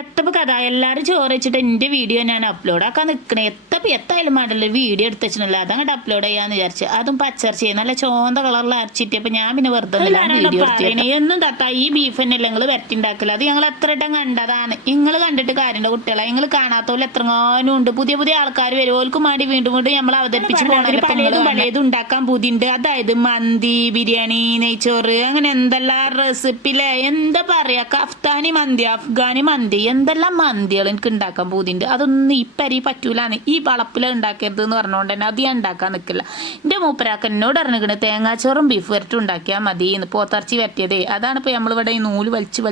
എത്തപ്പോൾ കഥ എല്ലാവരും ചോറ് വെച്ചിട്ട് എൻ്റെ വീഡിയോ ഞാൻ അപ്ലോഡ് ആക്കാൻ നിൽക്കണേ എത്തായാലും മാടല്ലോ വീഡിയോ എടുത്ത് വെച്ചിട്ടില്ല അതങ്ങോട്ട് അപ്ലോഡ് ചെയ്യാന്ന് വിചാരിച്ചു അതും പച്ചർച്ച നല്ല ചോന്ത കളറിൽ അരച്ചിട്ട് അപ്പം ഞാൻ പിന്നെ വെറുതെ വീഡിയോ എന്നും തത്ത ഈ ബീഫ് തന്നെയല്ല നിങ്ങൾ വരട്ടിണ്ടാക്കില്ല അത് ഞങ്ങൾ എത്ര ഇട്ടം കണ്ടതാണ് നിങ്ങൾ കണ്ടിട്ട് കാര്യമുണ്ട് കുട്ടികളെ നിങ്ങൾ കാണാത്തോലെ എത്രങ്ങാനും ഉണ്ട് പുതിയ പുതിയ ആൾക്കാർ വരും ഓൽക്കും വേണ്ടി വീണ്ടും വീണ്ടും നമ്മൾ അവതരിപ്പിച്ച് പലതും പലതും ഉണ്ടാക്കാൻ ബുദ്ധിയുണ്ട് അതായത് മന്തി ബിരിയാണി നെയ്ച്ചോറ് അങ്ങനെ എന്തെല്ലാം റെസിപ്പിയിലെ എന്താ പറയുക കഫ്താനി മന്തി അഫ്ഗാനി മന്തി എന്തെല്ലാം മന്തികൾ എനിക്ക് ഉണ്ടാക്കാൻ പോകുന്നുണ്ട് അതൊന്നും ഈ പരി പറ്റൂലാണ് ഈ വളപ്പിൽ ഉണ്ടാക്കരുത് എന്ന് പറഞ്ഞുകൊണ്ട് തന്നെ അത് ഞാൻ ഉണ്ടാക്കാൻ നിൽക്കില്ല എൻ്റെ മൂപ്പരാക്ക എന്നോട് അറിഞ്ഞിരിക്കണേ തേങ്ങാച്ചോറും ബീഫ് വരട്ടും ഉണ്ടാക്കിയാൽ മതി എന്ന് പോത്തർച്ചി വരട്ടിയതേ അതാണ് ഇപ്പോൾ നമ്മളിവിടെ ഈ നൂല് വലിച്ച്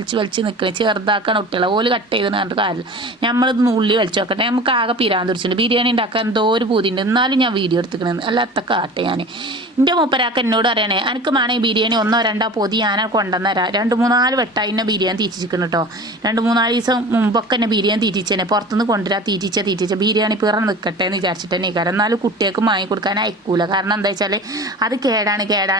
നിൽക്കുന്നത് ചെറുതാക്കാൻ കുട്ടികളെ ഓല് കട്ട് ചെയ്ത് പറഞ്ഞിട്ട് കാര്യമില്ല നമ്മളിത് നൂല് വലിച്ചു നോക്കട്ടെ നമുക്ക് ആകെ പിരാൻ തുറിച്ചിട്ടുണ്ട് ബിരിയാണി ഉണ്ടാക്കാൻ എന്തോ ഒരു പൂതിയുണ്ട് എന്നാലും ഞാൻ വീഡിയോ എടുത്തിക്കണെന്ന് അല്ലാത്ത കാട്ടെ ഞാൻ എൻ്റെ മൂപ്പരാക്ക എന്നോട് പറയണേ എനിക്ക് വേണമെങ്കിൽ ബിരിയാണി ഒന്നോ രണ്ടോ പൊതി ഞാൻ കൊണ്ടുവന്നരാം 2-3 വട്ടം എന്നെ ബിരിയാണി തീറ്റിച്ചിരിക്കണം കേട്ടോ 2-3 ദിവസം മുമ്പൊക്കെ എന്നെ ബിരിയാണി തീറ്റിച്ചേനെ പുറത്തുനിന്ന് കൊണ്ടുവരാൻ തീറ്റിച്ച ബിരിയാണി പിറ നിൽക്കട്ടെ എന്ന് വിചാരിച്ചിട്ട് തന്നെ കാരണം എന്നാലും കുട്ടികൾക്ക് വാങ്ങി കൊടുക്കാൻ അയക്കൂല കാരണം എന്താ വെച്ചാൽ അത്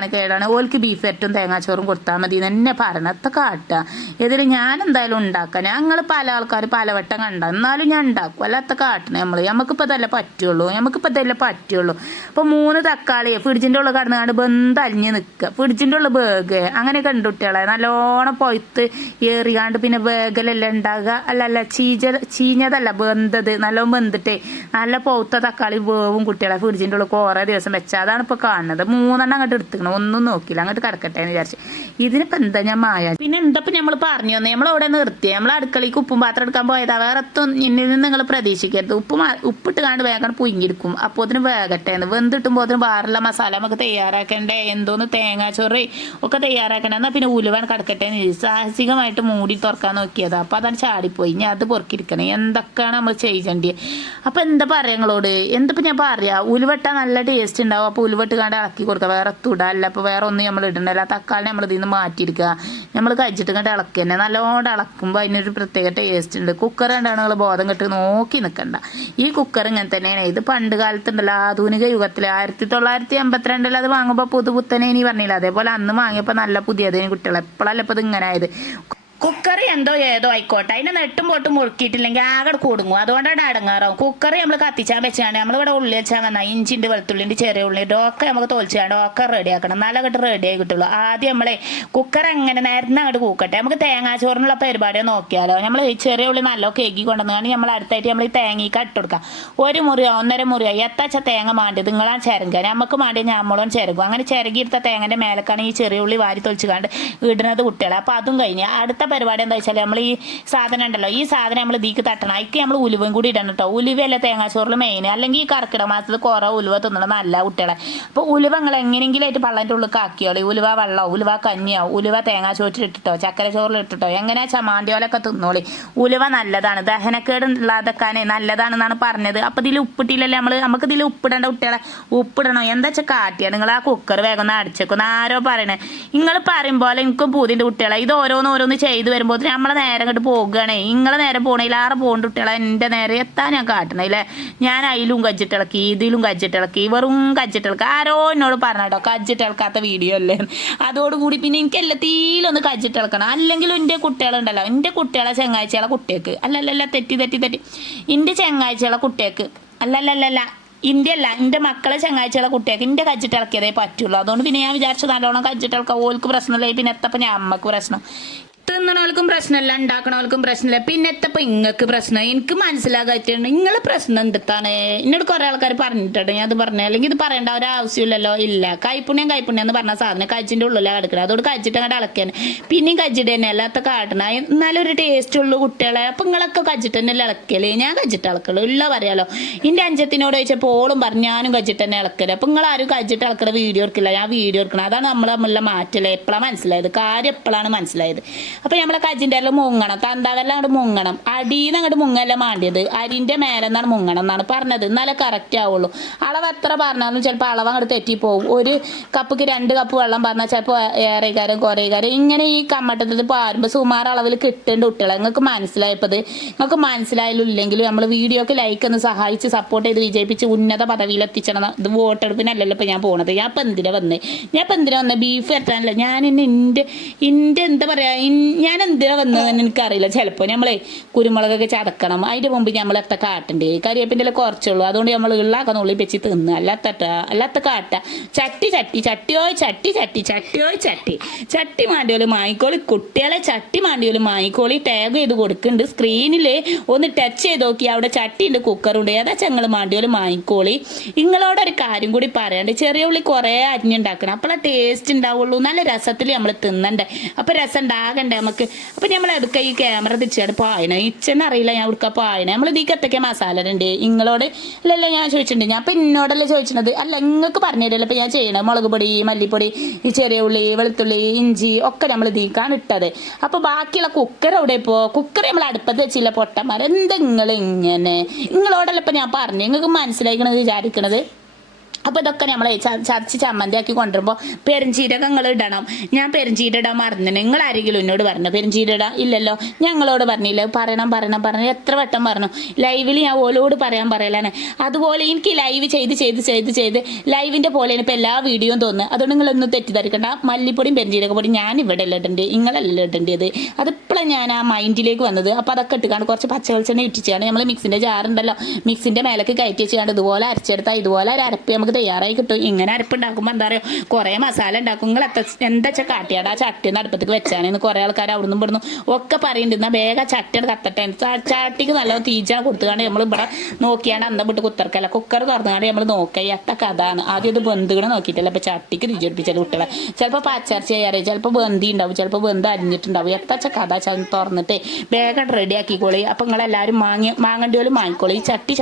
കേടാണ് ഓൽക്ക് ബീഫ് വരട്ടും തേങ്ങാച്ചോറും കൊടുത്താൽ മതി എന്നെ പറഞ്ഞത്തെ കാട്ടുക ഇതിൽ ഞാൻ എന്തായാലും ഉണ്ടാക്കാം ഞങ്ങൾ പല ആൾക്കാർ പലവട്ടം കണ്ട എന്നാലും ഞാൻ ഉണ്ടാക്കും അല്ലാത്ത കാട്ടണേ നമുക്കിപ്പോൾ ഇതല്ലേ പറ്റുള്ളൂ അപ്പോൾ 3 തക്കാളി ഫ്രിഡ്ജിൻ്റെ ഉള്ളിൽ കടന്നുകൊണ്ട് ബന്ധലിഞ്ഞ് നിൽക്കുക ഫ്രിഡ്ജിൻ്റെ ഉള്ളിൽ ബേഗ് അങ്ങനെ കണ്ടുകുട്ടികളെ നല്ലോണം പൊയ്ത്ത് ഏറിയാണ്ട് പിന്നെ ബേഗലെല്ലാം ഉണ്ടാകുക അല്ല ചീഞ്ഞതല്ല വെന്തത് നല്ലോണം വെന്തിട്ടേ നല്ല പൗത്ത തക്കാളി വേവും കുട്ടികളെ ഫ്രിഡ്ജിൻ്റെ ഉള്ളിൽ കുറേ ദിവസം വെച്ചാൽ അതാണ് ഇപ്പോൾ കാണുന്നത് 3 അങ്ങോട്ട് എടുത്തിക്കണം ഒന്നും നോക്കില്ല അങ്ങോട്ട് കിടക്കട്ടെ എന്ന് വിചാരിച്ചു ഇതിനിപ്പോൾ എന്താ ഞാൻ മായ പിന്നെ എന്തപ്പോൾ നമ്മൾ പറഞ്ഞു തന്നെ നമ്മളവിടെ നിർത്തി നമ്മൾ അടുക്കളയ്ക്ക് ഉപ്പും പാത്രം എടുക്കാൻ പോയതാ വേറെ ഇന്നിൽ നിന്ന് നിങ്ങൾ പ്രതീക്ഷിക്കരുത് ഉപ്പിട്ട് കാണ്ട് വേഗം പുയിങ്ങിയെടുക്കും അപ്പോൾ അതിന് വേഗട്ടെ എന്ന് വെന്തിട്ടുമ്പോൾ അതിന് വേറെയുള്ള മസാല നമുക്ക് തയ്യാറാക്കണ്ടേ എന്തോന്ന് തേങ്ങാച്ചോറ് ഒക്കെ തയ്യാറാക്കണ്ടേ എന്നാൽ പിന്നെ ഉലുവാൻ കിടക്കട്ടെ സാഹസികമായിട്ട് മൂടി തുറക്കാൻ നോക്കിയതാ അപ്പോൾ അതാണ് ചാടിപ്പോയി ഞാൻ അത് പൊറുക്കിയിരിക്കണേ എന്തൊക്കെയാണ് നമ്മൾ ചെയ്യേണ്ടത് അപ്പോൾ എന്താ പറയുക നിങ്ങളോട് എന്തപ്പോൾ ഞാൻ പറയാ ഉലുവട്ടാൽ നല്ല ടേസ്റ്റ് ഉണ്ടാവും അപ്പോൾ ഉലുവട്ട് കാണ്ട് ഇളക്കി കൊടുക്കുക വേറെ തുടല്ല അപ്പോൾ വേറെ ഒന്നും നമ്മൾ ഇടണ്ടല്ല തക്കാളി നമ്മൾ ഇതിൽ നിന്ന് മാറ്റിയെടുക്കുക നമ്മൾ കഴിച്ചിട്ട് കണ്ട് ഇളക്കി തന്നെ നല്ലോണം ഇളക്കുമ്പോൾ അതിനൊരു പ്രത്യേക ടേസ്റ്റ് ഉണ്ട് കുക്കർ കണ്ടാണ് നിങ്ങൾ ബോധം കെട്ട് നോക്കി നിൽക്കണ്ട ഈ കുക്കർ ഇങ്ങനെ തന്നെയാണ് ഇത് പണ്ട് കാലത്തുണ്ടല്ലോ ആധുനിക യുഗത്തിൽ 1982 അത് വാങ്ങുമ്പോൾ പുതുപുത്തനെ ഇനി പറഞ്ഞില്ല അതേപോലെ അന്ന് വാങ്ങിയപ്പോൾ നല്ല പുതിയതിന് കുട്ടികൾ എപ്പോഴല്ല ഇപ്പോൾ ഇത് ഇങ്ങനെ ആയത് കുക്കർ എന്തോ ഏതോ ആയിക്കോട്ടെ അതിനെ നെട്ടും പൊട്ടും മുറുക്കിയിട്ടില്ലെങ്കിൽ ആകെ കൊടുങ്ങും അതുകൊണ്ടാണ് അടങ്ങാറാവും കുക്കർ നമ്മൾ കത്തിച്ചാൽ വെച്ചാണ് നമ്മളിവിടെ ഉള്ളി വെച്ചാൽ വന്നാൽ ഇഞ്ചിൻ്റെ വെളുത്തുള്ളിൻ്റെ ചെറിയ ഉള്ളി ഡോക്കെ നമുക്ക് തോൽച്ചാണ്ട് ഒക്കെ റെഡിയാക്കണം നല്ല കട്ട് റെഡിയായി കിട്ടുള്ളൂ ആദ്യം നമ്മളെ കുക്കർ എങ്ങനെ നേരത്തെ അങ്ങോട്ട് കൂക്കട്ടെ നമുക്ക് തേങ്ങാച്ചോറിനുള്ള പരിപാടിയോ നോക്കിയാലോ നമ്മൾ ചെറിയ ഉള്ളി നല്ല കേക്കി കൊണ്ടുവന്നാണ് നമ്മൾ അടുത്തായിട്ട് നമ്മൾ ഈ തേങ്ങയ്ക്ക് ഇട്ട് കൊടുക്കാം 1 മുറിയോ 1.5 മുറിയോ എത്താച്ച തേങ്ങ മാണ്ടത് നിങ്ങളാണ് ചിരങ്ങുക നമുക്ക് മാണ്ടി നമ്മളും ചിരകും അങ്ങനെ ചിരകിയെടുത്ത തേങ്ങൻ്റെ മേലക്കാണ് ഈ ചെറിയ ഉള്ളി വാരി തൊളിച്ചുകാണ്ട് ഇടുന്നത് കുട്ടികളെ അപ്പോൾ അതും കഴിഞ്ഞ് അടുത്ത പരിപാടി എന്താ വെച്ചാൽ നമ്മൾ ഈ സാധനം ഉണ്ടല്ലോ ഈ സാധനം നമ്മൾ ഇതിക്ക് തട്ടണം അതിക്ക് നമ്മൾ ഉലുവയും കൂടി ഇടണം കേട്ടോ ഉലുവയല്ല തേങ്ങാച്ചോറിൽ മെയിൻ അല്ലെങ്കിൽ ഈ കർക്കിടക മാസത്തിൽ കുറേ ഉലുവ തിന്നണം നല്ല കുട്ടികളെ അപ്പോൾ ഉലുവ നിങ്ങൾ എങ്ങനെയെങ്കിലും ആയിട്ട് പള്ളൻ്റെ ഉള്ളിൽ ആക്കിയോളൂ ഉലുവ വെള്ളമോ ഉലുവ കഞ്ഞിയോ ഉലുവ തേങ്ങാച്ചോറ്റിലിട്ടിട്ടോ ചക്കര ചോറിലിട്ടിട്ടോ എങ്ങനെ ചമാണ്ടിയോലൊക്കെ തിന്നോളി ഉലുവ നല്ലതാണ് ദഹനക്കേട് ഇല്ലാതെക്കാനേ നല്ലതാണെന്നാണ് പറഞ്ഞത് അപ്പോൾ ഇതിൽ ഉപ്പിട്ടില്ലല്ലേ നമുക്ക് ഇതിൽ ഉപ്പിടേണ്ട കുട്ടികളെ ഉപ്പിടണോ എന്താ വെച്ചാൽ കാട്ടിയാണ് നിങ്ങൾ ആ കുക്കർ വേഗം ഒന്ന് അടിച്ചേക്കൊന്ന് ആരോ പറയണേ നിങ്ങൾ പറയുമ്പോൾ എനിക്കും പൂതിൻ്റെ കുട്ടികളെ ഇത് ഓരോന്ന് ചെയ്ത് വരുമ്പോൾ നമ്മളെ നേരെ അങ്ങോട്ട് പോകുകയാണേ നിങ്ങളെ നേരെ പോകണേൽ ആറെ പോകുന്ന കുട്ടികളെ എൻ്റെ നേരെ എത്താൻ ഞാൻ കാട്ടണേല്ലേ ഞാൻ അതിലും കജ്ജിട്ടിളക്കി ഇതിലും കജ്ജിട്ടിളക്കി വെറും കജ്ജിട്ടിളക്കി ആരോ എന്നോട് പറഞ്ഞോ കജ്ജിട്ടിളക്കാത്ത വീഡിയോ അല്ലേ അതോടുകൂടി പിന്നെ എനിക്ക് എല്ലാത്തിലൊന്ന് കജ്ജിട്ടിളക്കണം അല്ലെങ്കിലും എൻ്റെ കുട്ടികളുണ്ടല്ലോ എൻ്റെ കുട്ടികളെ ചെങ്ങാഴ്ചകളെ കുട്ടികൾക്ക് അല്ലല്ല തെറ്റി എൻ്റെ ചെങ്ങാഴ്ചകളെ കുട്ടികൾക്ക് അല്ലല്ല എൻ്റെ മക്കളെ ചങ്ങാഴ്ചകളെ കുട്ടിയൊക്കെ എൻ്റെ കജ്ജിട്ടിളക്കിയതേ പറ്റുള്ളൂ അതുകൊണ്ട് പിന്നെ ഞാൻ വിചാരിച്ചു നല്ലോണം കജ്ജിട്ടിളക്കാം ഓൾക്ക് പ്രശ്നമില്ല പിന്നെ എത്തപ്പോൾ ഞാൻ അമ്മക്ക് പ്രശ്നം തിന്നണവർക്കും പ്രശ്നമില്ല ഉണ്ടാക്കണവർക്കും പ്രശ്നമില്ല പിന്നെ എത്തപ്പോൾ ഇങ്ങൾക്ക് പ്രശ്നം എനിക്ക് മനസ്സിലാകാറ്റുണ്ട് നിങ്ങൾ പ്രശ്നം എന്താണ് എന്നോട് കുറേ ആൾക്കാർ പറഞ്ഞിട്ടുണ്ട് ഞാൻ അത് പറഞ്ഞു അല്ലെങ്കിൽ ഇത് പറയേണ്ട ഒരു ആവശ്യമില്ലല്ലോ ഇല്ല കൈപ്പുണ്യം എന്ന് പറഞ്ഞ സാധനം കജ്ജിൻ്റെ ഉള്ളിലാണ് കിടക്കണം അതോട് കജ്ജിട്ട് അങ്ങോട്ട് ഇളക്കാൻ പിന്നെയും കജ്ജിട്ട് തന്നെ അല്ലാത്ത കാട്ടണ എന്നാലും ഒരു ടേസ്റ്റ് ഉള്ളു കുട്ടികളെ അപ്പം നിങ്ങളൊക്കെ കജ്ജിട്ട് തന്നെ ഇളക്കല്ലേ ഞാൻ കജ്ജിട്ട് ഇളക്കുള്ളൂ ഉള്ള പറയാലോ എൻ്റെ അഞ്ചത്തിനോട് ചോദിച്ചപ്പോൾ ഓളും പറഞ്ഞു ഞാനും കജ്ജിട്ട് തന്നെ ഇളക്കല്ലേ അപ്പം നിങ്ങൾ ആരും കജ്ജിട്ട് ഇളക്കുന്ന വീഡിയോ എടുക്കില്ല ഞാൻ വീഡിയോ എടുക്കണം അതാണ് നമ്മൾ തമ്മിലുള്ള മാറ്റല്ലേ എപ്പോഴാണ് മനസ്സിലായത് കാര്യം എപ്പോഴാണ് മനസ്സിലായത് അപ്പോൾ നമ്മളെ കജ്ജിൻ്റെ എല്ലാം മുങ്ങണം തന്താവെല്ലാം അങ്ങോട്ട് മുങ്ങണം അടിയിൽ നിന്ന് അങ്ങോട്ട് മുങ്ങല്ല മാണ്ടിയത് അരിൻ്റെ മേലെ നിന്നാണ് മുങ്ങണം എന്നാണ് പറഞ്ഞത് എന്നാലേ കറക്റ്റ് ആവുള്ളൂ അളവ് എത്ര പറഞ്ഞാലും ചിലപ്പോൾ അളവ് അങ്ങോട്ട് തെറ്റിപ്പോവും ഒരു കപ്പിക്ക് 2 കപ്പ് വെള്ളം പറഞ്ഞാൽ ചിലപ്പോൾ ഏറെക്കാരും കുറേക്കാരും ഇങ്ങനെ ഈ കമ്മട്ടത്തിൽ പാരുമ്പോൾ സുമാർ അളവിൽ കിട്ടേണ്ട കുട്ടികളെ നിങ്ങൾക്ക് മനസ്സിലായപ്പോൾ നിങ്ങൾക്ക് മനസ്സിലായാലും ഇല്ലെങ്കിലും നമ്മൾ വീഡിയോക്ക് ലൈക്ക് ഒന്ന് സഹായിച്ച് സപ്പോർട്ട് ചെയ്ത് വിജയിപ്പിച്ച് ഉന്നത പദവിയിൽ എത്തിച്ചണം ഇത് വോട്ടെടുപ്പിനല്ലല്ലോ ഇപ്പോൾ ഞാൻ പോകുന്നത് ഞാൻ ഇപ്പം എന്തിനാ വന്നത് ബീഫ് വരട്ടാനല്ല ഞാൻ ഇന്ന് എൻ്റെ എന്താ പറയുക ഞാൻ എന്തിനാ വന്നതെന്ന് എനിക്കറിയില്ല. ചിലപ്പോൾ നമ്മളെ കുരുമുളകൊക്കെ ചതക്കണം, അതിൻ്റെ മുമ്പ് നമ്മൾ എത്ര കാട്ടണ്ടേ, കരിവേപ്പിൻ്റെ കുറച്ചുള്ളൂ, അതുകൊണ്ട് നമ്മൾ ഉള്ളാക്കുന്നുള്ളി വെച്ച് തിന്ന് അല്ലാത്ത കാട്ട ചട്ടി മാണ്ടിയോല് മായിക്കോളി, കുട്ടികളെ ചട്ടി മാണ്ടിയോല് മായിക്കോളി. ടാഗ് ചെയ്ത് കൊടുക്കുന്നുണ്ട് സ്ക്രീനിൽ, ഒന്ന് ടച്ച് ചെയ്ത് നോക്കി, അവിടെ ചട്ടിയുണ്ട്, കുക്കറുണ്ട്, ഏതാ ഞങ്ങൾ മാണ്ടിയോല് മായിക്കോളി. നിങ്ങളോടൊരു കാര്യം കൂടി പറയാണ്ട്, ചെറിയ ഉള്ളി കുറേ അരിഞ്ഞുണ്ടാക്കണം, അപ്പോഴേ ടേസ്റ്റ് ഉണ്ടാവുള്ളൂ. നല്ല രസത്തിൽ നമ്മൾ തിന്നണ്ടേ, അപ്പോൾ രസം ഉണ്ടാകണ്ടേ നമുക്ക്. അപ്പോൾ നമ്മൾ എടുക്ക ഈ ക്യാമറ തിരിച്ചാണ് പായണ, ഇച്ചെന്നറിയില്ല ഞാൻ എടുക്കുക പായണ. നമ്മൾ ഇതിക്ക് എത്തൊക്കെ മസാല ഉണ്ട് നിങ്ങളോട് അല്ലല്ലോ ഞാൻ ചോദിച്ചിട്ടുണ്ട്. ഞാൻ അപ്പം എന്നോടല്ലേ ചോദിച്ചത്, അല്ല നിങ്ങൾക്ക് പറഞ്ഞു തരില്ല. ഇപ്പം ഞാൻ ചെയ്യണം മുളക് പൊടി, മല്ലിപ്പൊടി, ഈ ചെറിയ ഉള്ളി, വെളുത്തുള്ളി, ഇഞ്ചി ഒക്കെ നമ്മൾ ഇതിക്കാണ് ഇട്ടത്. അപ്പോൾ ബാക്കിയുള്ള കുക്കർ എവിടെ ഇപ്പോൾ? കുക്കർ നമ്മൾ അടുപ്പത്ത് വെച്ചില്ല പൊട്ടന്മാർ. എന്താ നിങ്ങൾ ഇങ്ങനെ? നിങ്ങളോടല്ല ഇപ്പം ഞാൻ പറഞ്ഞു, നിങ്ങൾക്ക് മനസ്സിലായിക്കണത് വിചാരിക്കണത്. അപ്പോൾ ഇതൊക്കെ നമ്മളെ ചതച്ച് ചമ്മന്തിയാക്കി കൊണ്ടുവരുമ്പോൾ പെരുംജീരകങ്ങൾ ഇടണം. ഞാൻ പെരുംജീരകം ഇടാൻ മറന്നു. നിങ്ങൾ ആരെങ്കിലും എന്നോട് പറഞ്ഞു പെരുംജീരകം ഇല്ലല്ലോ? ഞങ്ങളോട് പറഞ്ഞില്ല. പറയണം എത്ര വട്ടം പറഞ്ഞു. ലൈവിൽ ഞാൻ ഓലോട് പറയലാണ്. അതുപോലെ എനിക്ക് ലൈവ് ചെയ്ത് ലൈവിൻ്റെ പോലെയാണ് ഇപ്പോൾ എല്ലാ വീഡിയോയും തോന്നുന്നത്. അതുകൊണ്ട് നിങ്ങളൊന്നും തെറ്റിദ്ധരിക്കണ്ട. മല്ലിപ്പൊടിയും പെരുംജീരക പൊടി ഞാൻ ഇവിടെ അല്ല ഇടേണ്ടത്, നിങ്ങളല്ല ഇടേണ്ടത്. അതിപ്പോഴാണ് ഞാൻ ആ മൈൻഡിലേക്ക് വന്നത്. അപ്പോൾ അതൊക്കെ ഇട്ടുകാണ്ട് കുറച്ച് പച്ചവെളിച്ചെണ്ണ ഇട്ടിച്ചാണ് നമ്മൾ മിക്സിൻ്റെ ജാറുണ്ടല്ലോ, മിക്സിൻ്റെ മേലേക്ക് കയറ്റി വെച്ചാണ്ട് ഇതുപോലെ അരച്ചെടുത്താൽ ഇതുപോലെ ഒരു അരപ്പ് നമുക്ക് തയ്യാറായി കിട്ടും. ഇങ്ങനെ അരപ്പുണ്ടാക്കുമ്പോൾ എന്താ പറയുക, കുറേ മസാല ഉണ്ടാക്കും. നിങ്ങൾ എന്താ വെച്ചാൽ കാട്ടിയാട് ആ ചട്ടിന്ന് അടുപ്പത്തേക്ക് വെച്ചാണെന്ന് കുറേ ആൾക്കാർ അവിടുന്ന് ഇവിടുന്ന് ഒക്കെ പറയുന്നുണ്ട്. എന്നാൽ വേഗം ചട്ടിയാണ് കത്തട്ടെ, ചട്ടിക്ക് നല്ല തീച്ചാണ് കൊടുത്തുകൊണ്ട് നമ്മൾ ഇവിടെ നോക്കിയാണ്ട് അന്തം വിട്ട് കുത്തർക്കല്ല, കുക്കർ തുറന്നുകൊണ്ട് നമ്മൾ നോക്കുക. എത്ത കഥാണ് ആദ്യം ഇത് ബന്ധുകളെ നോക്കിയിട്ടല്ല. അപ്പോൾ ചട്ടിക്ക് തിരിച്ചെടുപ്പിച്ചാൽ കുട്ടികളെ ചിലപ്പോൾ പച്ചരച്ച് ചെയ്യാറ്, ചിലപ്പോൾ ബന്തി ഉണ്ടാവും, ചിലപ്പോൾ ബന്ധം അരിഞ്ഞിട്ടുണ്ടാവും. എത്തച്ച കഥ തുറന്നിട്ട് വേഗം റെഡി ആക്കിക്കോളി. അപ്പോൾ നിങ്ങളെല്ലാവരും മാങ്ങേണ്ടി പോലും വാങ്ങിക്കോളി. ചട്ടി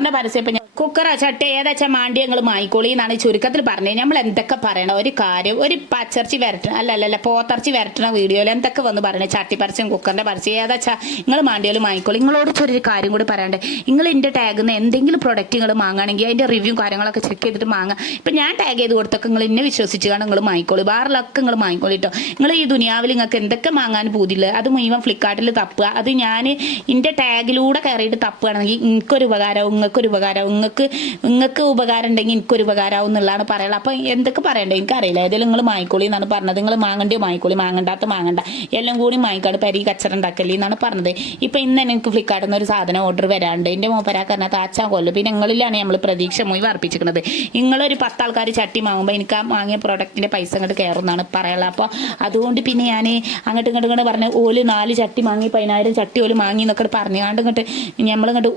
കുക്കറിൻ്റെ പരസ്യം ഇപ്പം കുക്കറോ ചട്ടി ഏതാച്ചാ മാണ്ടി ഞങ്ങൾ മായിക്കോളി എന്നാണ് ചുരുക്കത്തിൽ പറഞ്ഞത്. നമ്മൾ എന്തൊക്കെ പറയണം, ഒരു കാര്യം, ഒരു പച്ചർച്ചി വരട്ടണം, അല്ല പോത്തർച്ചി വരട്ടണ വീഡിയോയിൽ എന്തൊക്കെ വന്ന് പറയണത്, ചട്ടി പരസ്യം, കുക്കറിൻ്റെ പരസ്യം ഏതാച്ചാ നിങ്ങൾ മാണ്ടിയോലും മായിക്കോളി. നിങ്ങളോട് ഒരു കാര്യം കൂടി പറയാണ്ട്, നിങ്ങൾ എൻ്റെ ടാഗിൽ നിന്ന് എന്തെങ്കിലും പ്രൊഡക്റ്റ് നിങ്ങൾ വാങ്ങുകയാണെങ്കിൽ അതിൻ്റെ റിവ്യൂ കാര്യങ്ങളൊക്കെ ചെക്ക് ചെയ്തിട്ട് വാങ്ങാം. ഇപ്പം ഞാൻ ടാഗ് ചെയ്ത് കൊടുത്തൊക്കെ നിങ്ങൾ എന്നെ വിശ്വസിച്ചാണ് നിങ്ങൾ മായിക്കോളി. വേറെയൊക്കെ നിങ്ങൾ മായിക്കോളി കേട്ടോ. നിങ്ങൾ ഈ ദുനിയാവിൽ നിങ്ങൾക്ക് എന്തൊക്കെ വാങ്ങാൻ പോതില്ല അത് മുഴുവൻ ഫ്ലിപ്കാർട്ടിൽ തപ്പുക. അത് ഞാൻ എൻ്റെ ടാഗിലൂടെ കയറിയിട്ട് തപ്പുകയാണെങ്കിൽ എനിക്കൊരു ഉപകാരവും നിങ്ങൾക്ക് ഉപകാരം ഉണ്ടെങ്കിൽ എനിക്കൊരു ഉപകാരമാവും എന്നുള്ളതാണ് പറയുള്ളത്. അപ്പം എന്തൊക്കെ പറയണ്ടേ എനിക്കറിയില്ല. ഏതെങ്കിലും നിങ്ങൾ മായിക്കോളി എന്നാണ് പറഞ്ഞത്. നിങ്ങൾ മാങ്ങണ്ടേ മായിക്കോളി, മാങ്ങണ്ട എല്ലാം കൂടി മായിക്കാട് പരി കച്ചറ ഉണ്ടാക്കല്ലേ എന്നാണ് പറഞ്ഞത്. ഇപ്പം ഇന്ന് എനിക്ക് ഫ്ലിപ്കാർട്ടിൽ നിന്ന് ഒരു സാധനം ഓർഡർ വരാണ്ട് എൻ്റെ മൂപ്പരാക്കാരനകത്ത് ആച്ചാൻ കൊല്ലും. പിന്നെ നിങ്ങളിലാണ് നമ്മൾ പ്രതീക്ഷ മുഴുവൻ അർപ്പിച്ചിരിക്കുന്നത്. നിങ്ങളൊരു 10 ആൾക്കാർ ചട്ടി വാങ്ങുമ്പോൾ എനിക്ക് ആ വാങ്ങിയ പ്രോഡക്റ്റിൻ്റെ പൈസ അങ്ങോട്ട് കയറുന്നതാണ് പറയുള്ളത്. അപ്പോൾ അതുകൊണ്ട് പിന്നെ ഞാൻ അങ്ങോട്ട് പറഞ്ഞ് ഓല് 4 ചട്ടി വാങ്ങി 10,000 ചട്ടി ഓല് വാങ്ങി എന്നൊക്കെ പറഞ്ഞാണ്ട് നമ്മളിങ്ങോട്ട്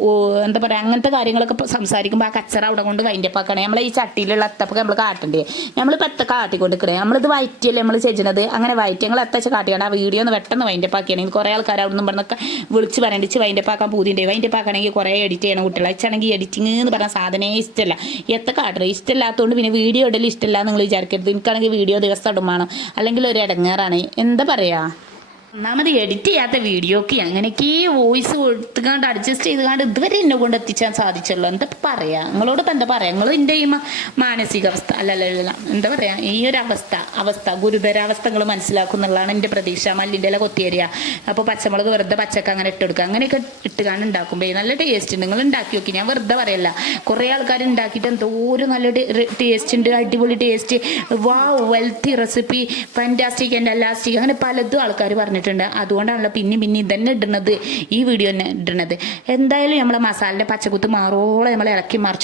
എന്താ പറയുക അങ്ങനത്തെ കാര്യങ്ങളൊക്കെ സംസാരിക്കുമ്പോൾ ആ കച്ചറ അവിടെ കൊണ്ട് വൈൻഡപ്പാക്കണേ. നമ്മൾ ഈ ചട്ടിയിലുള്ള അത്തപ്പൊക്കെ നമ്മൾ കാട്ടണ്ടേ, നമ്മളിപ്പോൾ എത്ത കാട്ടിക്കൊണ്ടിരിക്കണേ, നമ്മളിത് വയറ്റിയല്ലേ നമ്മൾ ചെയ്യുന്നത്. അങ്ങനെ വയറ്റി ഞങ്ങൾ എത്തച്ച കാട്ടിയാണ് ആ വീഡിയോ ഒന്ന് പെട്ടെന്ന് വൈൻഡപ്പാക്കിയാണെങ്കിൽ കുറേ ആൾക്കാർ അവിടെ നിന്ന് പറഞ്ഞൊക്കെ വിളിച്ച് പറയണ്ടിച്ച് വൈൻഡപ്പാക്കാൻ പൂതിൻ്റെ വൈൻഡപ്പാക്കണമെങ്കിൽ കുറേ എഡിറ്റ് ചെയ്യണം കുട്ടികളെ. അച്ഛനാണെങ്കിൽ എഡിറ്റിംഗ് എന്ന് പറഞ്ഞ സാധനമേ ഇഷ്ടമല്ല. എത്ത കാട്ടണം ഇഷ്ടമില്ലാത്തതുകൊണ്ട് പിന്നെ വീഡിയോ ഇടൽ ഇഷ്ടമില്ല നിങ്ങൾ വിചാരിക്കരുത്. എനിക്കാണെങ്കിൽ വീഡിയോ ദിവസം ഇടും വേണം, അല്ലെങ്കിൽ ഒരു ഇടങ്ങേറാണ്. എന്താ പറയുക, ഒന്നാമത് എഡിറ്റ് ചെയ്യാത്ത വീഡിയോക്ക് അങ്ങനെയൊക്കെ വോയിസ് കൊടുത്തുകൊണ്ട് അഡ്ജസ്റ്റ് ചെയ്തുകൊണ്ട് ഇതുവരെ എന്നെ കൊണ്ട് എത്തിച്ചാൻ സാധിച്ചുള്ളൂ. എന്താ പറയുക, നിങ്ങളോട് ഇപ്പം എന്താ പറയുക, നിങ്ങൾ എൻ്റെ ഈ മാനസികാവസ്ഥ അല്ലല്ല എന്താ പറയുക, ഈ ഒരു അവസ്ഥ ഗുരുതരാവസ്ഥ നിങ്ങൾ മനസ്സിലാക്കും എന്നുള്ളതാണ് എൻ്റെ പ്രതീക്ഷ. മല്ലിൻ്റെ ഇല കൊത്തിയരിക, അപ്പോൾ പച്ചമുളക് വെറുതെ പച്ചക്ക അങ്ങനെ ഇട്ടെടുക്കുക, അങ്ങനെയൊക്കെ ഇട്ടുകാണ്ട് ഉണ്ടാക്കുമ്പോൾ നല്ല ടേസ്റ്റ് ഉണ്ട്. നിങ്ങൾ ഉണ്ടാക്കി നോക്കി, ഞാൻ വെറുതെ പറയല്ല. കുറേ ആൾക്കാർ ഉണ്ടാക്കിയിട്ട് എന്തോരം നല്ല ടേസ്റ്റ് ഉണ്ട്, അടിപൊളി taste, wealthy recipe, fantastic and elastic, അങ്ങനെ പലതും ആൾക്കാർ പറഞ്ഞിട്ടുണ്ട്. അതുകൊണ്ടാണല്ലോ പിന്നെ ഇതന്നെ ഇടുന്നത്, ഈ വീഡിയോ തന്നെ ഇടുന്നത്. എന്തായാലും നമ്മളെ മസാലൻ്റെ പച്ചക്കുത്ത് മാറോളം നമ്മൾ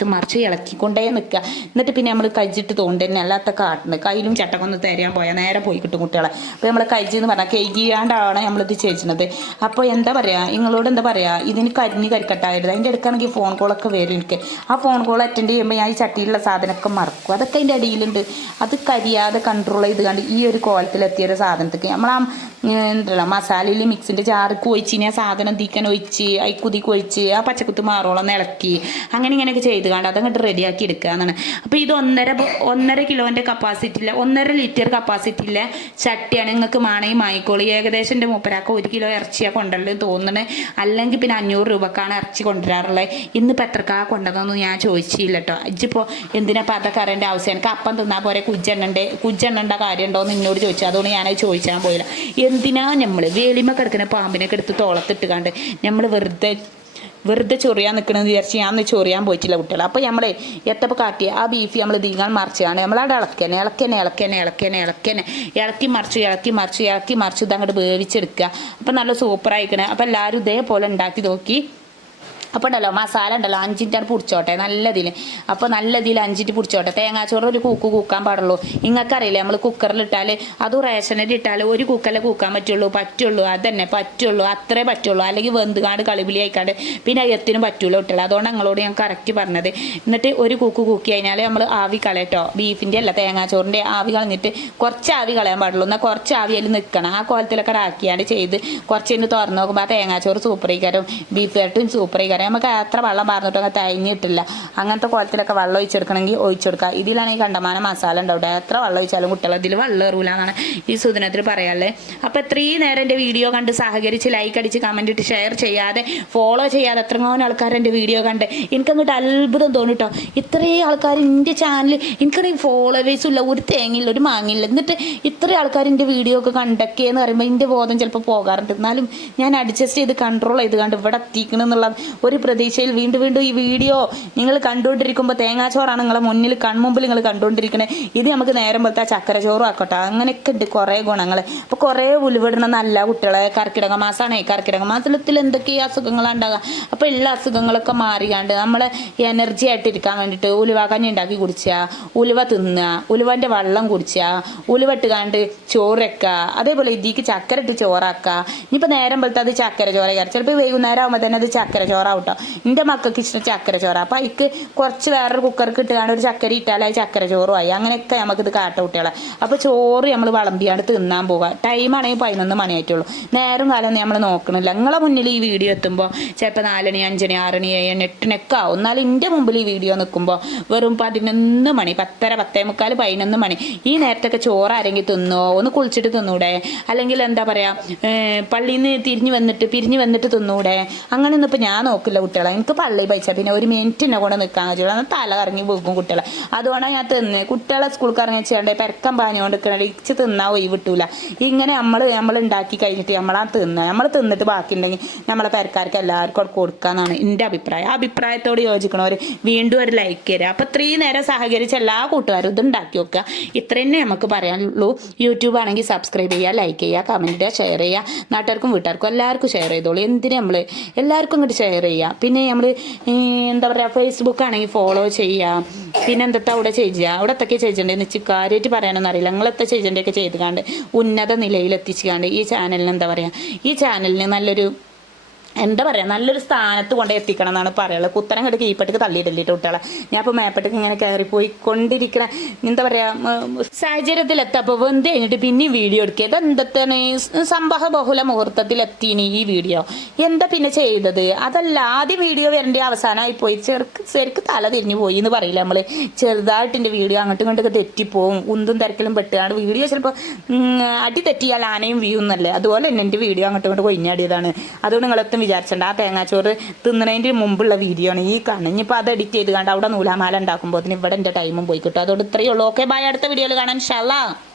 മറിച്ച് ഇളക്കിക്കൊണ്ടേ നിൽക്കുക. എന്നിട്ട് പിന്നെ നമ്മൾ കഴിച്ചിട്ട് തോണ്ട് തന്നെ അല്ലാത്ത കാട്ടുന്നത് കയ്യിലും ചട്ടക്കൊന്ന് തരാൻ പോയാൽ നേരെ പോയി കിട്ടും കുട്ടികളെ. അപ്പോൾ നമ്മൾ കഴിച്ച് എന്ന് പറഞ്ഞാൽ കൈകിയാണ്ടാണ് നമ്മളിത് ചെയ്യുന്നത്. അപ്പോൾ എന്താ പറയുക, നിങ്ങളോട് എന്താ പറയുക, ഇതിന് കരിക്കട്ടായിരുന്നു. അതിൻ്റെ അടുക്കാണെങ്കിൽ ഫോൺ കോളൊക്കെ വരും എനിക്ക്. ആ ഫോൺ കോൾ അറ്റൻഡ് ചെയ്യുമ്പോൾ ഞാൻ ഈ ചട്ടിയിലുള്ള സാധനമൊക്കെ മറക്കും. അതൊക്കെ അതിൻ്റെ അടിയിലുണ്ട്. അത് കരിയാതെ കൺട്രോൾ ചെയ്ത് കണ്ട് ഈ ഒരു കോലത്തിലെത്തിയൊരു സാധനത്തേക്ക് നമ്മൾ എന്തല്ല മസാലയിൽ മിക്സിൻ്റെ ജാർക്ക് ഒഴിച്ച് ആ സാധനം തീക്കാൻ ഒഴിച്ച് കുതിക്ക് ഒഴിച്ച് ആ പച്ചക്കുത്ത് മാറോളം ഇളക്കി ഇങ്ങനെയൊക്കെ ചെയ്ത് കണ്ട് അതങ്ങോട്ട് റെഡിയാക്കി എടുക്കുക എന്നാണ്. അപ്പോൾ ഇത് 1.5 കിലോൻ്റെ കപ്പാസിറ്റിയില്ല, 1.5 ലിറ്റർ കപ്പാസിറ്റിയില്ല ചട്ടിയാണ്. നിങ്ങൾക്ക് മാണയും മായിക്കോളി. ഏകദേശം എൻ്റെ മൂപ്പരാക്ക 1 കിലോ ഇറച്ചിയാണ് കൊണ്ടുവരല് തോന്നുന്നത്. അല്ലെങ്കിൽ പിന്നെ 500 രൂപക്കാണ് ഇറച്ചി കൊണ്ടുവരാറുള്ളത്. ഇന്നിപ്പോൾ എത്രക്കാ കൊണ്ടുവന്നതെന്ന് ഞാൻ ചോദിച്ചില്ല കേട്ടോ. ഇജിപ്പോൾ എന്തിനാപ്പോൾ അതൊക്കെ അറിയേണ്ട ആവശ്യം, എനിക്ക് അപ്പം തിന്നാൽ പോരെ കുജ്ജെണ്ണ കാര്യം ഉണ്ടോ എന്ന് എന്നോട് ചോദിച്ചു. അതുകൊണ്ട് ഞാനത് ചോദിച്ചാൽ പോയില്ല. എന്തിനാ നമ്മൾ വേലിമ കിടക്കുന്ന പാമ്പിനൊക്കെ എടുത്ത് തോളത്തിട്ട് കണ്ട് നമ്മൾ വെറുതെ വെറുതെ ചൊറിയാൻ നിൽക്കണമെന്ന് വിചാരിച്ച് ഞാൻ ഒന്ന് ചൊറിയാൻ പോയിട്ടില്ല കുട്ടികൾ. അപ്പോൾ നമ്മൾ എത്തപ്പോൾ കാട്ടി ആ ബീഫ് നമ്മൾ തീങ്ങാൻ മറിച്ചാണ് നമ്മളവിടെ ഇളക്കി മറിച്ച് ഇതങ്ങോട്ട് വേവിച്ചെടുക്കുക. അപ്പോൾ നല്ല സൂപ്പറായിക്കണേ. അപ്പോൾ എല്ലാവരും ഇതേപോലെ ഉണ്ടാക്കി നോക്കി. അപ്പോൾ ഉണ്ടല്ലോ മസാല ഉണ്ടല്ലോ 5 മിനിറ്റാണ് പിടിച്ചോട്ടെ നല്ലതിൽ. അപ്പോൾ നല്ലതിൽ 5 മിനിറ്റ് പിടിച്ചോട്ടെ. തേങ്ങാച്ചോറ് ഒരു കൂക്കാൻ പാടുള്ളൂ. നിങ്ങൾക്കറിയില്ലേ നമ്മൾ കുക്കറിലിട്ടാൽ അതും റേഷനരി ഇട്ടാൽ ഒരു കൂക്കല്ലേ കൂക്കാൻ പറ്റുള്ളൂ. അതന്നെ പറ്റുള്ളൂ, അത്രേ പറ്റുള്ളൂ. അല്ലെങ്കിൽ വെന്തുകാണ്ട് കളിവിളി ആയിക്കാണ്ട് പിന്നെ എത്തിനും പറ്റൂല കുട്ടികൾ. അതുകൊണ്ട് ഞങ്ങളോട് ഞാൻ കറക്റ്റ് പറഞ്ഞത്. എന്നിട്ട് ഒരു കൂക്കി കഴിഞ്ഞാൽ നമ്മൾ ആവി കളയട്ടോ. ബീഫിൻ്റെ അല്ല തേങ്ങാച്ചോറിൻ്റെ ആവി കളഞ്ഞിട്ട് കുറച്ച് ആവി കളയാൻ പാടുള്ളൂ. എന്നാൽ കുറച്ച് ആവി അതിൽ നിൽക്കണം. ആ കോലത്തിലൊക്കെ ആക്കിയാണ്ട് ചെയ്ത് കുറച്ച് കഴിഞ്ഞ് തുറന്ന് നോക്കുമ്പോൾ ആ തേങ്ങാച്ചോറ് സൂപ്പറായിക്കാരും ബീഫ് വരട്ടും സൂപ്പറായിക്കാരും. നമുക്ക് എത്ര വെള്ളം പറഞ്ഞിട്ടൊക്കെ തഴഞ്ഞിട്ടില്ല. അങ്ങനത്തെ കോലത്തിലൊക്കെ വെള്ളം ഒഴിച്ചെടുക്കണമെങ്കിൽ ഒഴിച്ചെടുക്കുക. ഇതിലാണെങ്കിൽ കണ്ടമാനം മസാല ഉണ്ടാവും. എത്ര വെള്ളം ഒഴിച്ചാലും കുട്ടികൾ ഇതിൽ വെള്ളം എറൂല എന്നാണ് ഈ സുദിനത്തിൽ പറയാനുള്ളത്. അപ്പോൾ ഇത്രയും നേരം എൻ്റെ വീഡിയോ കണ്ട് സഹകരിച്ച് ലൈക്ക് അടിച്ച് കമൻറ്റ് ഇട്ട് ഷെയർ ചെയ്യാതെ ഫോളോ ചെയ്യാതെ എത്രങ്ങാനും ആൾക്കാർ എൻ്റെ വീഡിയോ കണ്ട് എനിക്കങ്ങോട്ട് അത്ഭുതം തോന്നിട്ടോ. ഇത്രയും ആൾക്കാർ എൻ്റെ ചാനൽ എനിക്കാണെങ്കിൽ ഫോളോവേഴ്സും ഇല്ല, ഒരു തേങ്ങയില്ല, ഒരു മാങ്ങയില്ല. എന്നിട്ട് ഇത്രയും ആൾക്കാർ എൻ്റെ വീഡിയോ ഒക്കെ കണ്ടൊക്കെയെന്ന് പറയുമ്പോൾ എൻ്റെ ബോധം ചിലപ്പോൾ പോകാറുണ്ട്. എന്നാലും ഞാൻ അഡ്ജസ്റ്റ് ചെയ്ത് കൺട്രോൾ ചെയ്ത് കണ്ട് ഇവിടെ എത്തിക്കണമെന്നുള്ള ഒരു പ്രതീക്ഷയിൽ വീണ്ടും ഈ വീഡിയോ നിങ്ങൾ കണ്ടുകൊണ്ടിരിക്കുമ്പോൾ തേങ്ങാച്ചോറാണ് നിങ്ങളെ മുന്നിൽ കൺമുമ്പിൽ നിങ്ങൾ കണ്ടുകൊണ്ടിരിക്കുന്നത്. ഇത് നമുക്ക് നേരം പോലത്തെ ചക്കര ചോറും ആക്കട്ടെ. അങ്ങനെയൊക്കെ ഉണ്ട് കുറേ ഗുണങ്ങൾ. അപ്പോൾ കുറേ ഉലുവിടണ നല്ല കുട്ടികളെ കർക്കിടക മാസമാണ്. കർക്കിടക മാസത്തിൽ എന്തൊക്കെ അസുഖങ്ങളാണ് ഉണ്ടാകുക. അപ്പോൾ എല്ലാ അസുഖങ്ങളൊക്കെ മാറിയാണ്ട് നമ്മളെ എനർജി ആയിട്ടിരിക്കാൻ വേണ്ടിയിട്ട് ഉലുവ കഞ്ഞി ഉണ്ടാക്കി കുടിക്കുക, ഉലുവ തിന്നുക, ഉലുവൻ്റെ വെള്ളം കുടിക്കുക, ഉലുവ ഇട്ടുകാണ്ട് ചോറ് വെക്കുക. അതേപോലെ ഇതിക്ക് ചക്കര ഇട്ട് ചോറാക്കുക. ഇനിയിപ്പോൾ നേരം പോലത്തെ അത് ചക്കര ചോറ കയറി ചിലപ്പോൾ വൈകുന്നേരം ആകുമ്പോൾ തന്നെ അത് ചക്കര ചോറാവും കേട്ടോ. എൻ്റെ മക്കൾക്ക് ഇഷ്ടം ചക്കര ചോറ. അപ്പോൾ അതിക്ക് കുറച്ച് വേറൊരു കുക്കർക്ക് ഇട്ടുകാണ്ട് ഒരു ചക്കര ഇട്ടാൽ അത് ചക്കര ചോറുമായി. അങ്ങനെയൊക്കെ നമുക്കിത് കാട്ട കുട്ടികളെ. അപ്പോൾ ചോറ് നമ്മൾ വിളമ്പിയാണ്ട് തിന്നാൻ പോവുക. ടൈമാണെങ്കിൽ 11 മണിയായിട്ടുള്ളൂ. നേരം കാലം നമ്മൾ നോക്കണില്ല. നിങ്ങളെ മുന്നിൽ ഈ വീഡിയോ എത്തുമ്പോൾ ചിലപ്പോൾ 4 മണി 5 മണി 6 മണി 7 മണി 8 മണിയൊക്കെ ആവും. എന്നാലും എൻ്റെ മുമ്പിൽ ഈ വീഡിയോ നിൽക്കുമ്പോൾ വെറും 11 മണി 10:30 10:45 11 മണി ഈ നേരത്തൊക്കെ ചോറ് ആരെങ്കിലും തിന്നോ? ഒന്ന് കുളിച്ചിട്ട് തിന്നൂടെ? അല്ലെങ്കിൽ എന്താ പറയുക പള്ളിയിൽ നിന്ന് പിരിഞ്ഞ് വന്നിട്ട് തിന്നൂടെ? അങ്ങനെയൊന്നും ഇപ്പോൾ ഞാൻ നോക്കില്ല കുട്ടികളെ. എനിക്ക് പള്ളി പൈസ പിന്നെ ഒരു മിനിറ്റിനെ കൊണ്ട് നിൽക്കാൻ വെച്ചില്ല. തല കറങ്ങി പോകും കുട്ടികളെ. അതുകൊണ്ടാണ് ഞാൻ തിന്ന് കുട്ടികളെ സ്കൂൾക്ക് ഇറങ്ങി വെച്ചാണ്ട് പെരക്കം പാഞ്ഞുകൊണ്ട് ഇച്ച് തിന്നാൻ ഒഴിവിട്ടൂല. ഇങ്ങനെ നമ്മൾ ഉണ്ടാക്കി കഴിഞ്ഞിട്ട് നമ്മൾ തിന്നിട്ട് ബാക്കിയുണ്ടെങ്കിൽ നമ്മളെ പെരക്കാർക്ക് എല്ലാവർക്കും കൊടുക്കാന്നാണ് എൻ്റെ അഭിപ്രായം. അഭിപ്രായത്തോട് യോജിക്കണവർ വീണ്ടും ഒരു ലൈക്ക് തരിക. അപ്പോൾ ഇത്രയും നേരം സഹകരിച്ച എല്ലാ കൂട്ടുകാരും ഇത് ഉണ്ടാക്കി വെക്കുക. ഇത്ര തന്നെ നമുക്ക് പറയാനുള്ളൂ. യൂട്യൂബ് ആണെങ്കിൽ സബ്സ്ക്രൈബ് ചെയ്യുക, ലൈക്ക് ചെയ്യുക, കമൻറ്റ് ചെയ്യുക, ഷെയർ ചെയ്യുക. നാട്ടുകാർക്കും വീട്ടുകാർക്കും എല്ലാവർക്കും ഷെയർ ചെയ്തോളൂ. എന്തിനും നമ്മൾ എല്ലാവർക്കും ഇങ്ങോട്ട് ഷെയർ ചെയ്യുക. പിന്നെ നമ്മൾ എന്താ പറയുക ഫേസ്ബുക്ക് ആണെങ്കിൽ ഫോളോ ചെയ്യുക. പിന്നെ എന്തൊക്കെ അവിടെ ചെയ്യുക. അവിടെ എത്തൊക്കെ ചെയ്തിട്ടുണ്ടെന്ന് വെച്ച് കാര്യമായിട്ട് പറയാനൊന്നും അറിയില്ല. നിങ്ങളെത്ര ചെയ്തിട്ടുണ്ടെങ്കിൽ ചെയ്തുകാണ്ട് ഉന്നത നിലയിൽ എത്തിച്ചുകാണ്ട് ഈ ചാനലിന് എന്താ പറയുക ഈ ചാനലിന് നല്ലൊരു സ്ഥാനത്ത് കൊണ്ട് എത്തിക്കണം എന്നാണ് പറയുള്ളത്. കുത്തരം കണ്ട് കീപ്പട്ടിക്ക് തള്ളിയിട്ടില്ല കുട്ടികളെ. ഞാൻ ഇപ്പോൾ മേപ്പട്ടിക്ക് ഇങ്ങനെ കയറിപ്പോയി കൊണ്ടിരിക്കണ എന്താ പറയുക സാഹചര്യത്തിലെത്തപ്പോൾ വെന്ത് കഴിഞ്ഞിട്ട് പിന്നെ വീഡിയോ എടുക്കുക. ഇതെന്താണ് സംഭവ ബഹുല മുഹൂർത്തത്തിൽ എത്തിയിനി ഈ വീഡിയോ. എന്താ പിന്നെ ചെയ്തത്? അതല്ല ആദ്യം വീഡിയോ വരേണ്ട അവസാനമായി പോയി ശരിക്ക് തല തിരിഞ്ഞു പോയി എന്ന് പറയില്ല നമ്മൾ. ചെറുതായിട്ട് എൻ്റെ വീഡിയോ അങ്ങോട്ടും ഇങ്ങോട്ടൊക്കെ തെറ്റിപ്പോവും. ഉന്തും തിരക്കിലും പെട്ടുകാണ്ട് വീഡിയോ ചിലപ്പോൾ അടി തെറ്റിയാൽ ആനയും വ്യൂ എന്നല്ലേ. അതുപോലെ തന്നെ എൻ്റെ വീഡിയോ അങ്ങോട്ടും ഇങ്ങോട്ട് കൊയിഞ്ഞാടിയതാണ്. അതുകൊണ്ട് നിങ്ങളെത്തും വിചാരിച്ചിട്ടുണ്ട് ആ തേങ്ങാച്ചോറ് തിന്നതിൻ്റെ മുമ്പുള്ള വീഡിയോ ആണ് ഈ കാണുന്നത്. ഇനിയിപ്പോൾ അത് എഡിറ്റ് ചെയ്ത് കണ്ട് അവിടെ നൂലാമാല ഉണ്ടാക്കുമ്പോൾ ഇവിടെ എൻ്റെ ടൈമും പോയി കിട്ടും. അതുകൊണ്ട് ഇത്രയേ ഉള്ളൂ. Okay bye. അടുത്ത വീഡിയോയിൽ കാണാം ഇൻഷാ അല്ലാഹ്.